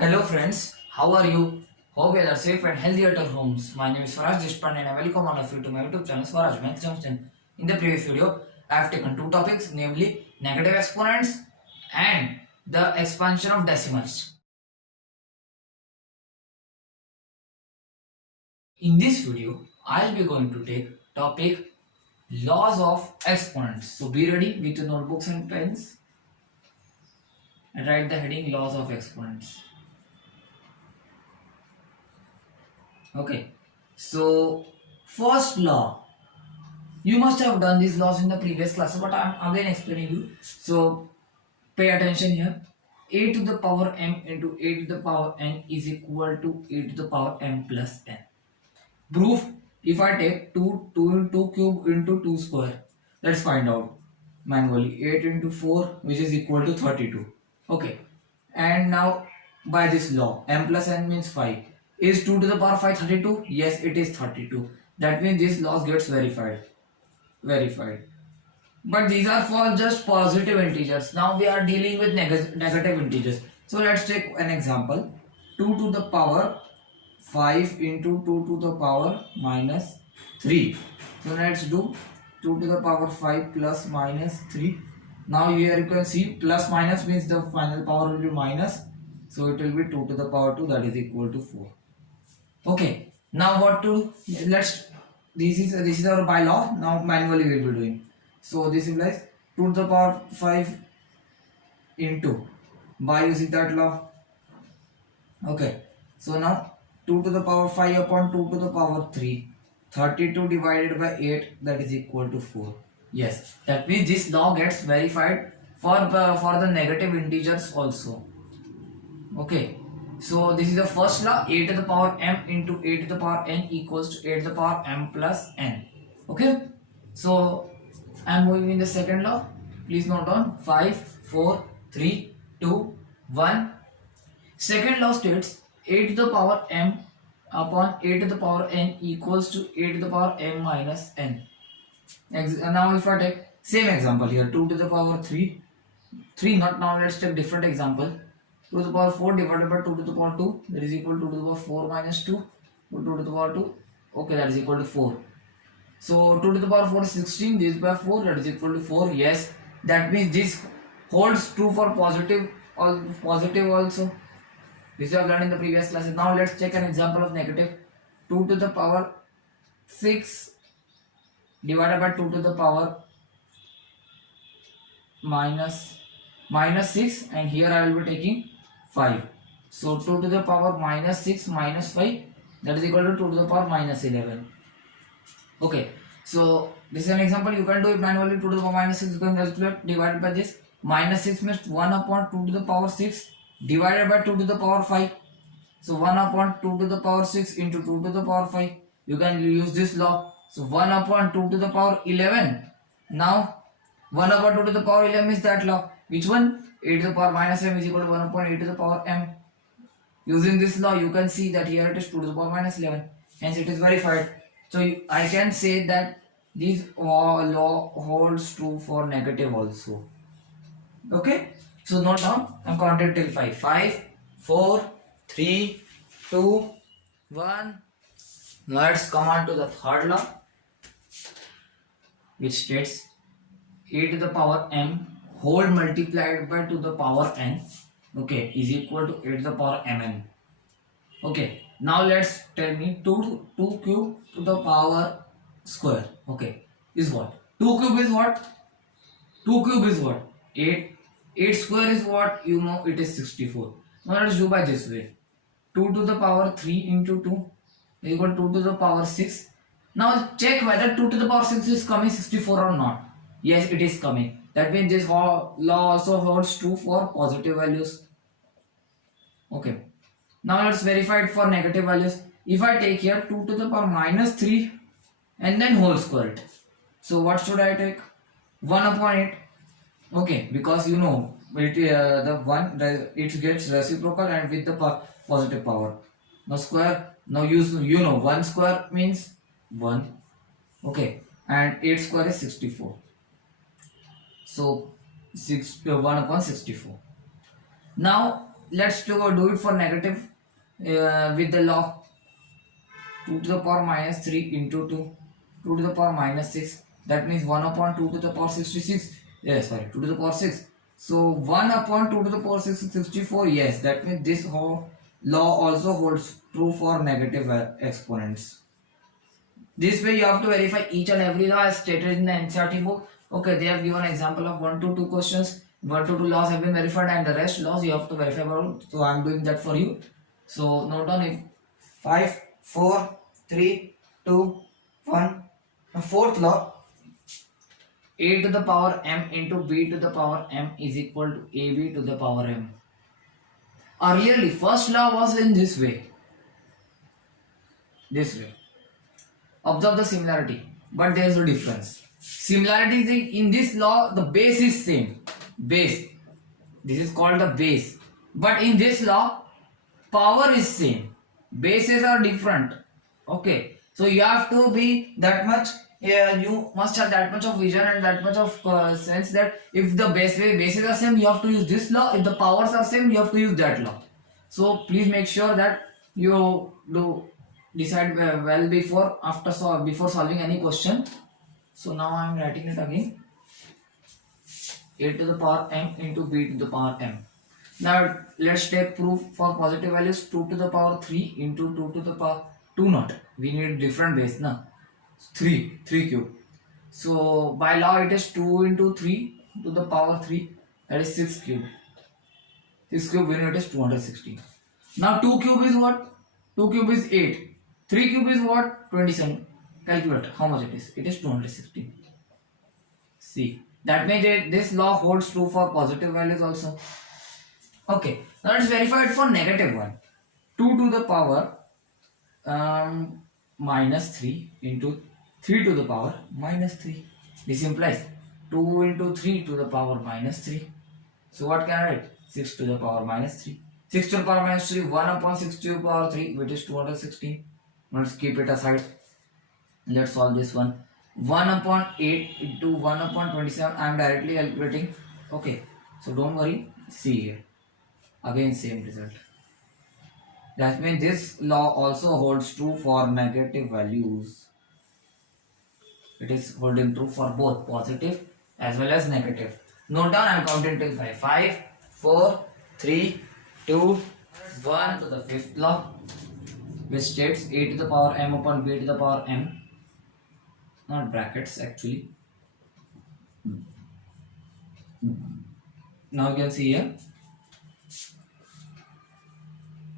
Hello friends, how are you? Hope you are safe and healthy at your homes. My name is Swaraj Deshpande and I welcome all of you to my YouTube channel Swaraj Math Junction. In the previous video, I have taken two topics, namely negative exponents and the expansion of decimals. In this video, I will be going to take topic laws of exponents. So be ready with your notebooks and pens and write the heading laws of exponents. Okay, so first law, you must have done these laws in the previous class, but I'm again explaining you. So pay attention here. A to the power m into a to the power n is equal to a to the power m plus n. Proof: if I take 2 cube into 2 square, let's find out manually. 8 into 4, which is equal to 32. Okay, and now by this law, m plus n means 5. Is 2 to the power 5 32? Yes, it is 32. That means this law gets verified. But these are for just positive integers. Now we are dealing with negative integers. So let's take an example. 2 to the power 5 into 2 to the power minus 3. So let's do 2 to the power 5 plus minus 3. Now here you can see plus minus means the final power will be minus. So it will be 2 to the power 2, that is equal to 4. Okay. Now what to do? This is our by law. Now manually we will be doing. So this implies 2 to the power 5 into, by using that law. Okay. So now 2 to the power 5 upon 2 to the power 3. 32 divided by 8, that is equal to 4. Yes, that means this law gets verified for the negative integers also. Okay. So this is the first law. A to the power m into a to the power n equals to a to the power m plus n. Okay. So I am moving in the second law. Please note down 5, 4, 3, 2, 1. Second law states a to the power m upon a to the power n equals to a to the power m minus n. Now if I take same example here, 2 to the power 3, not now, let's take different example. 2 to the power 4 divided by 2 to the power 2, that is equal to 2 to the power 4 minus 2, 2 to the power 2, okay, that is equal to 4. So 2 to the power 4 is 16, this by 4, that is equal to 4. Yes, that means this holds true for positive also. This we have learned in the previous classes. Now let's check an example of negative. 2 to the power 6 divided by 2 to the power minus 6, and here I will be taking 5. So 2 to the power minus 6 minus 5, that is equal to 2 to the power minus 11. Okay, so this is an example. You can do it manually. 2 to the power minus 6 is going to calculate divided by this. Minus 6 means 1 upon 2 to the power 6 divided by 2 to the power 5. So 1 upon 2 to the power 6 into 2 to the power 5. You can use this law. So 1 upon 2 to the power 11. Now 1 upon 2 to the power 11 is that law. Which one? A to the power minus m is equal to 1 upon a to the power m. Using this law, you can see that here it is 2 to the power minus 11. Hence it is verified. So I can say that this law holds true for negative also. Okay. So note down. I'm counting till 5. 5, 4, 3, 2, 1. Let's come on to the third law, which states a to the power m whole multiplied by to the power n, okay, is equal to a to the power mn. Okay, now let's tell me 2 cube to the power square, okay, is what? 2 cube is what? 2 cube is what? 8. 8 square is what? You know, it is 64. Now let's do by this way. 2 to the power 3 into 2 is equal to 2 to the power 6. Now check whether 2 to the power 6 is coming 64 or not. Yes, it is coming. That means this law also holds true for positive values. Okay. Now let's verify it for negative values. If I take here 2 to the power minus 3 and then whole square it. So what should I take? 1 upon 8. Okay, because you know it it gets reciprocal and with the positive power. Now square. Now you know 1 square means 1. Okay, and 8 square is 64. So 1 upon 64. Now let's do it for negative with the law. 2 to the power minus 3 into 2, 2 to the power minus 6. That means 1 upon 2 to the power 66. Yes, sorry, 2 to the power 6. So 1 upon 2 to the power 6 is 64. Yes, that means this law also holds true for negative exponents. This way you have to verify each and every law as stated in the NCERT book. Okay, they have given example of 1 to 2 questions. 1 to 2 laws have been verified and the rest laws you have to verify about. So I am doing that for you. So note down if 5, 4, 3, 2, 1. The fourth law, a to the power m into b to the power m is equal to ab to the power m. Earlierly, first law was in this way. This way. Observe the similarity, but there is a difference. Similarity is in this law, the base is same. Base. This is called the base. But in this law, power is same. Bases are different. Okay. So you have to be that much. You must have that much of vision and that much of sense that if the bases are same, you have to use this law. If the powers are same, you have to use that law. So please make sure that you do decide well before solving any question. So now I am writing it again. A to the power m into b to the power m. Now let's take proof for positive values. 2 to the power 3 into 2 to the power 2 not. We need different base now. 3 cube. So by law it is 2 into 3 to the power 3, that is 6 cube. 6 cube we know it is 216. Now 2 cube is what? 2 cube is 8. 3 cube is what? 27. Calculate how much it is. It is 216. See, that means this law holds true for positive values also. Okay, now let's verify it for negative one. 2 to the power minus 3 into 3 to the power minus 3. This implies 2 into 3 to the power minus 3. So what can I write? 6 to the power minus 3. 6 to the power minus 3, 1 upon 6 to the power 3, which is 216. Let's keep it aside. Let's solve this one. 1 upon 8 into 1 upon 27. I am directly calculating. Okay, so don't worry. See here. Again same result. That means this law also holds true for negative values. It is holding true for both positive as well as negative. Note down, I am counting till 5. 5, 4, 3, 2, 1 to the fifth law, which states a to the power m upon b to the power m. Not brackets actually. Now you can see here.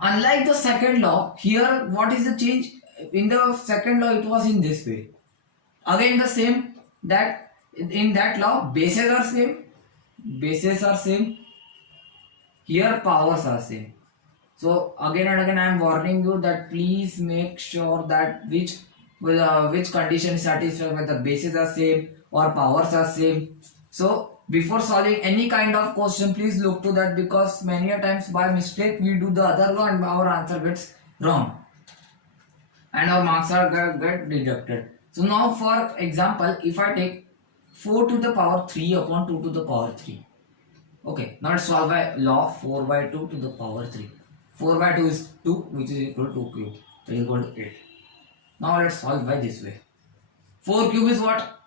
Unlike the second law, here what is the change? In the second law, it was in this way. Again the same, that in that law bases are same. Bases are same. Here powers are same. So again and again I am warning you that please make sure that which condition is satisfied, whether bases are same or powers are same. So before solving any kind of question, please look to that, because many a times by mistake we do the other law and our answer gets wrong and our marks are get deducted. So now for example, if I take 4 to the power 3 upon 2 to the power 3. Okay, now let's solve by law 4 by 2 to the power 3. 4 by 2 is 2, which is equal to 2 cube, which is equal to 8. Now let's solve by this way. 4 cube is what?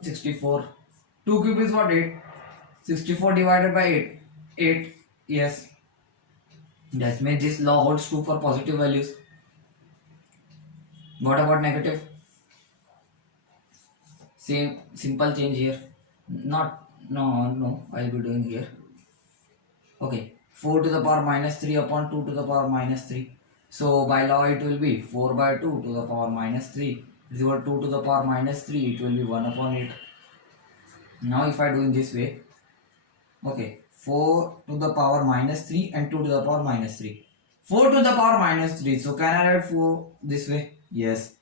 64. 2 cube is what? 8. 64 divided by 8. 8. Yes. That means this law holds true for positive values. What about negative? Same simple change here. No, I'll be doing here. Okay. 4 to the power minus 3 upon 2 to the power minus 3. So by law it will be 4 by 2 to the power minus 3 is equal to 2 to the power minus 3. It will be 1 upon 8. Now if I do in this way, okay, 4 to the power minus 3 and 2 to the power minus 3. 4 to the power minus 3. So can I write 4 this way? Yes.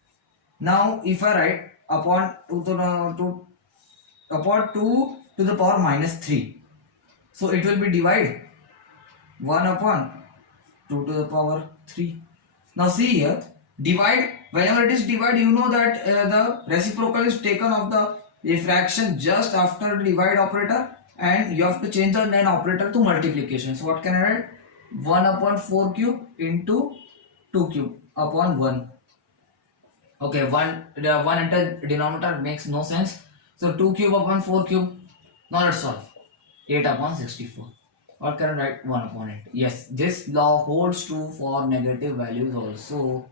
Now if I write upon 2 to the power minus 3. So it will be divided 1 upon 2 to the power 3. Now see here, divide, whenever it is divide, you know that the reciprocal is taken of the fraction just after the divide operator, and you have to change the then operator to multiplication. So what can I write? 1 upon 4 cube into 2 cube upon 1. Okay, 1 enter denominator makes no sense. So 2 cube upon 4 cube. Now let's solve. 8 upon 64. What can I write? 1 upon 8. Yes, this law holds true for negative values also.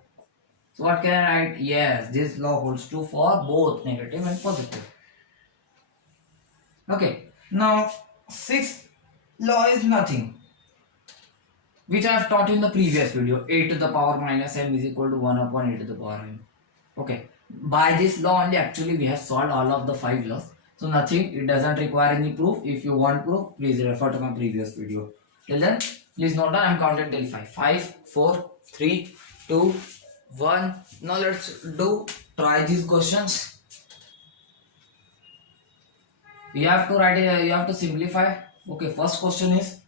So what can I write? Yes, this law holds true for both negative and positive. Okay, now sixth law is nothing, which I have taught in the previous video. A to the power minus m is equal to 1 upon a to the power m. Okay, by this law only actually we have solved all of the 5 laws. So nothing, it doesn't require any proof. If you want proof, please refer to my previous video. Till then, please note down, I am counting till 5. 5, 4, 3, 2, 1. Now let's try these questions. You have to write it, you have to simplify. Okay, first question is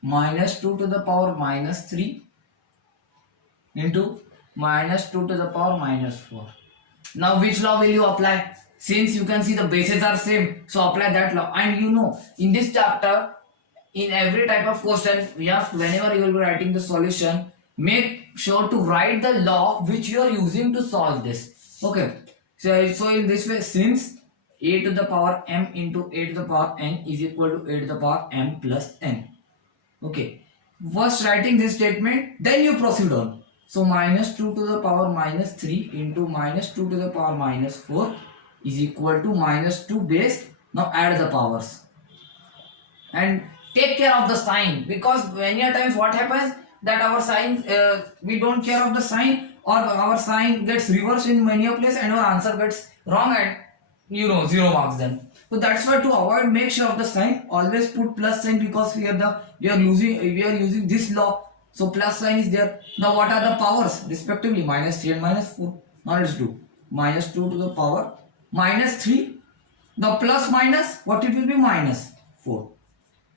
minus 2 to the power minus 3 into minus 2 to the power minus 4. Now which law will you apply? Since you can see the bases are same, so apply that law. And you know, in this chapter, in every type of question, we have, whenever you will be writing the solution, make sure to write the law which you are using to solve this. Okay, so in this way, since a to the power m into a to the power n is equal to a to the power m plus n. Okay, first writing this statement, then you proceed on. So minus 2 to the power minus 3 into minus 2 to the power minus 4 is equal to minus 2 base. Now add the powers and take care of the sign, because many a times what happens that our sign, we don't care of the sign, or our sign gets reversed in many a place and our answer gets wrong, and 0 marks then. So that's why to avoid, make sure of the sign, always put plus sign, because we are using this law. So plus sign is there. Now what are the powers respectively? Minus 3 and minus 4. Now let's do minus 2 to the power minus 3. The plus minus, what it will be? Minus 4.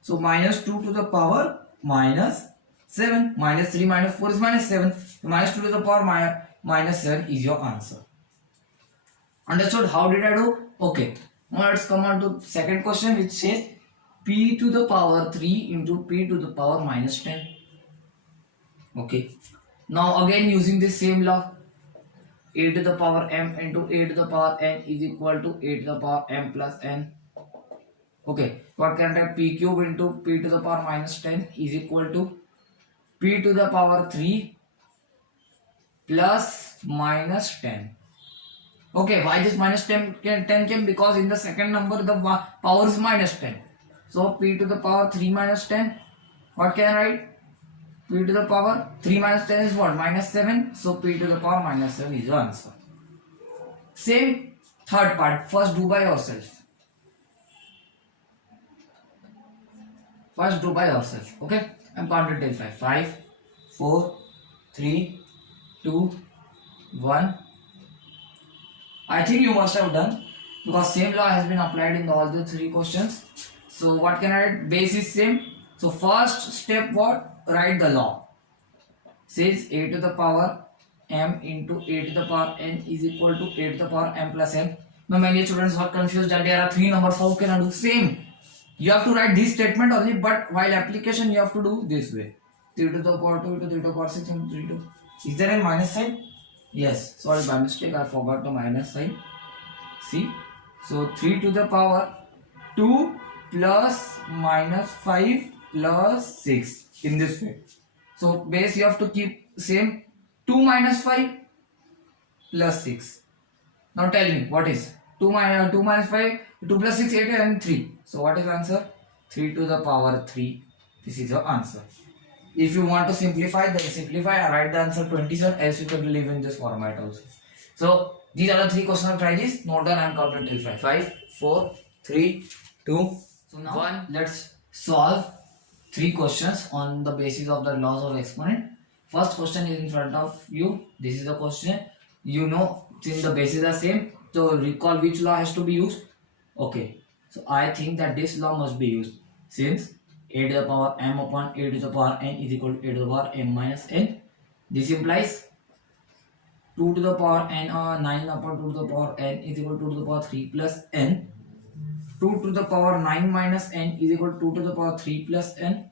So minus 2 to the power minus 7. Minus 3 minus 4 is minus 7. So minus 2 to the power minus 7 is your answer. Understood? How did I do? Okay. Now let's come on to second question, which says p to the power 3 into p to the power minus 10. Okay. Now again using the same law, a to the power m into a to the power n is equal to a to the power m plus n. Okay. What can I write? P cube into p to the power minus 10 is equal to p to the power 3 plus minus 10. Okay, why this minus 10 came? Because in the second number the power is minus 10. So p to the power 3 minus 10. What can I write? P to the power 3 minus 10 is what? Minus 7. So p to the power minus 7 is your answer. Same third part. First do by yourself. Okay. I'm counting till 5. 5, 4, 3, 2, 1. I think you must have done, because same law has been applied in all the 3 questions. So what can I write? Base is same. So first step, what? Write the law. Says a to the power m into a to the power n is equal to a to the power m plus n. Now many students are confused that there are 3 numbers. How can I do? Same. You have to write this statement only, but while application you have to do this way. 3 to the power 2 into 3 to the power 6 into 3 to. Is there a minus sign? Yes, sorry, by mistake I forgot the minus sign. See, so 3 to the power 2 plus minus 5 plus 6 in this way. So base you have to keep same. 2 minus 5 plus 6. Now tell me what is 2 minus 5, 2 plus 6, 8 and 3. So what is the answer? 3 to the power 3. This is your answer. If you want to simplify, then simplify or write the answer 27, else you can leave in this format also. So these are the 3 questions. Try this. Note down, I am counting till 5. 5, 4, 3, 2. So now 1. Let's solve 3 questions on the basis of the laws of exponent. First question is in front of you. This is the question. You know, since the bases are same, so recall which law has to be used. Okay. So I think that this law must be used, since a to the power m upon a to the power n is equal to a to the power m minus n. This implies 2 to the power n, 9 upon 2 to the power n is equal to 2 to the power 3 plus n. 2 to the power 9 minus n is equal to 2 to the power 3 plus n.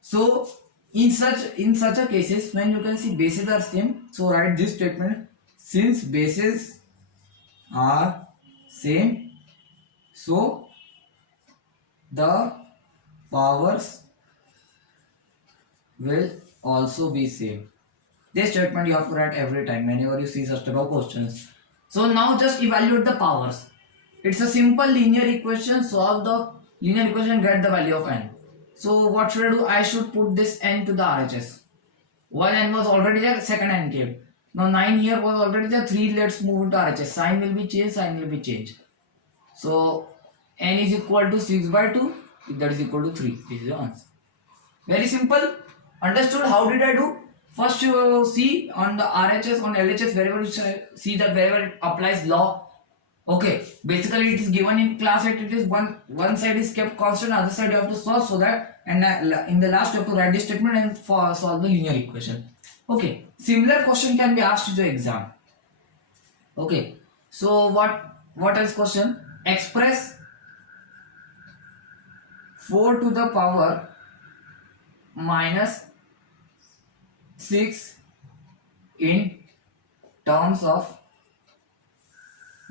So in such a cases when you can see bases are same, so write this statement: since bases are same, so the powers will also be same. This statement you have to write every time whenever you see such type of questions. So now just evaluate the powers. It's a simple linear equation. Solve the linear equation, get the value of n. So what should I do? I should put this n to the RHS. One n was already there, second n came. Now 9 here was already there, 3 let's move into RHS. Sign will be changed, sign will be changed. So n is equal to 6 by 2, that is equal to 3. This is the answer. Very simple. Understood? How did I do? First you see on the RHS, on LHS, wherever you see that wherever it applies law. Okay, basically it is given in class 8, it is one side is kept constant, other side you have to solve, so that, and in the last you have to write this statement and solve the linear equation. Okay, similar question can be asked to the exam. Okay, so what else question? Express 4 to the power minus 6 in terms of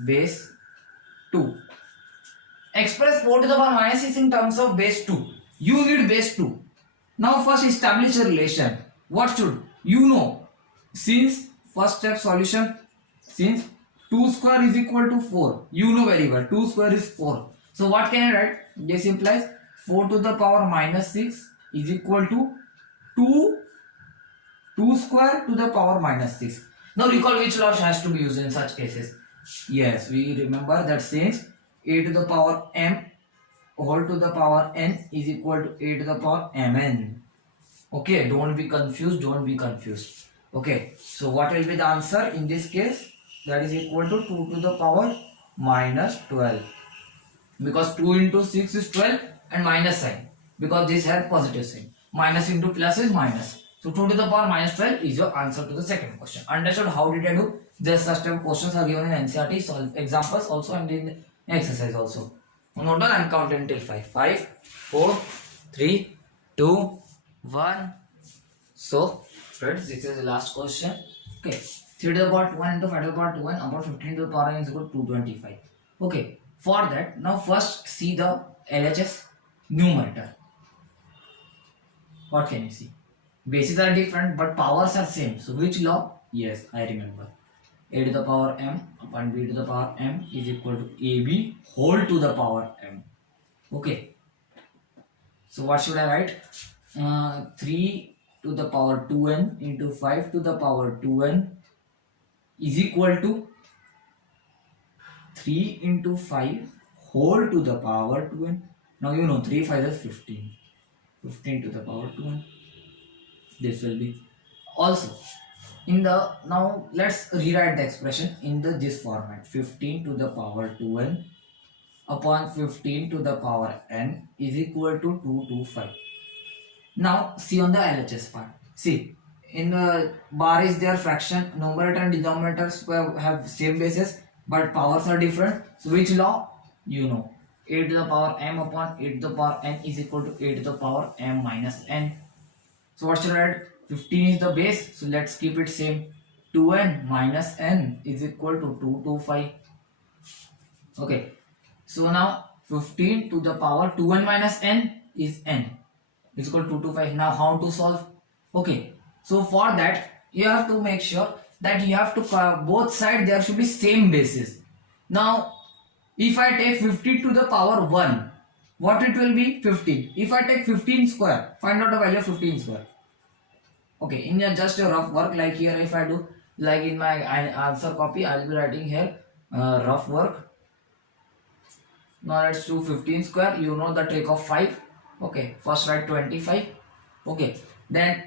base 2. Express 4 to the power minus 6 in terms of base 2. You need base 2. Now first establish a relation. What should you know? Since first step solution, since 2 square is equal to 4, you know very well 2 square is 4. So what can I write? This implies 4 to the power minus 6 is equal to 2 square to the power minus 6. Now recall which law has to be used in such cases. Yes, we remember that since a to the power m whole to the power n is equal to a to the power mn. Okay, don't be confused, don't be confused. Okay, so what will be the answer in this case? That is equal to 2 to the power minus 12. Because 2 into 6 is 12 and minus sign. Because this has positive sign. Minus into plus is minus. So 2 to the power minus 12 is your answer to the second question. Understood? How did I do? Just such type of questions are given in NCERT, solve examples also and in the exercise also. Note down, I am counting till 5. 5, 4, 3, 2, 1. So, friends, this is the last question. Okay. 3 to the power 1 into 5 to the power 2 about 15 to the power n is equal to 225. Okay. For that, now first see the LHS numerator. What can you see? Bases are different but powers are same. So which law? Yes, I remember. A to the power m upon b to the power m is equal to ab whole to the power m. Okay. So what should I write? 3 to the power 2n into 5 to the power 2n is equal to 3 into 5 whole to the power 2n. Now you know 3 5 is 15. 15 to the power 2n. This will be also in the, now let's rewrite the expression in the this format. 15 to the power 2n upon 15 to the power n is equal to 225. Now see on the LHS part. See, in the bar is their fraction, numerator and denominators have same basis but powers are different. So which law? You know, a to the power m upon a to the power n is equal to a to the power m minus n. So what should I write? 15 is the base, so let's keep it same. 2n minus n is equal to 225. Okay, so now 15 to the power 2n minus n is n is equal to 225. Now how to solve? Okay, so for that you have to make sure that you have to both sides there should be same basis. Now if I take 50 to the power 1, what it will be? 15. If I take 15 square, find out the value of 15 square. Okay, in just a rough work, like here if I do, like in my answer copy, I will be writing here rough work. Now let's do 15 square. You know the trick of 5. Okay, first write 25. Okay, then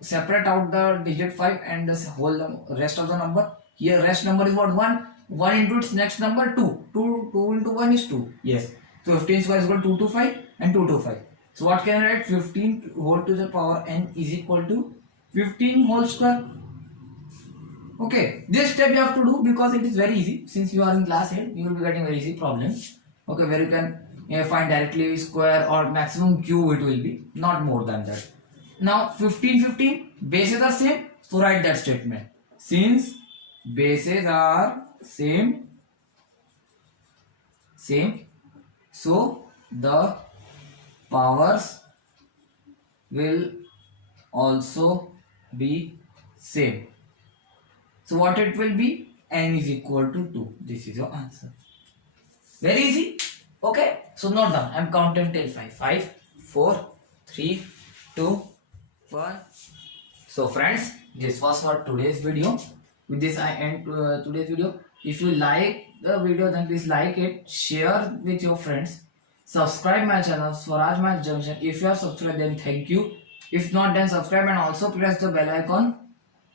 separate out the digit 5 and the whole rest of the number. Here rest number is what? 1. 1 into its next number 2. 2 into 1 is 2. Yes. So 15 square is equal to 225 and 225. So what can I write? 15 whole to the power n is equal to 15 whole square. Okay, this step you have to do because it is very easy. Since you are in class 8, you will be getting very easy problems. Okay, where you can find directly square or maximum cube it will be, not more than that. Now 15, 15, bases are same, so write that statement. Since bases are same, so the powers will also be same. So what it will be? N is equal to 2. This is your answer. Very easy. Okay. So note down. I'm counting till 5. 5, 4, 3, 2, 1. So friends, this was for today's video. With this I end today's video. If you like the video, then please like it, share with your friends, subscribe my channel Swaraj Math Junction. If you are subscribed, then thank you. If not, then subscribe and also press the bell icon.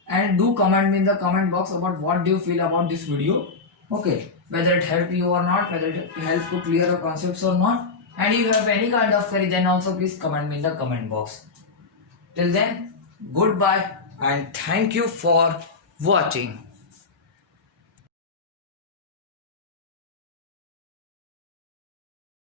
And do comment me in the comment box about what do you feel about this video. Okay, whether it helped you or not, whether it helped to clear the concepts or not. And if you have any kind of query, then also please comment me in the comment box. Till then, goodbye and thank you for watching.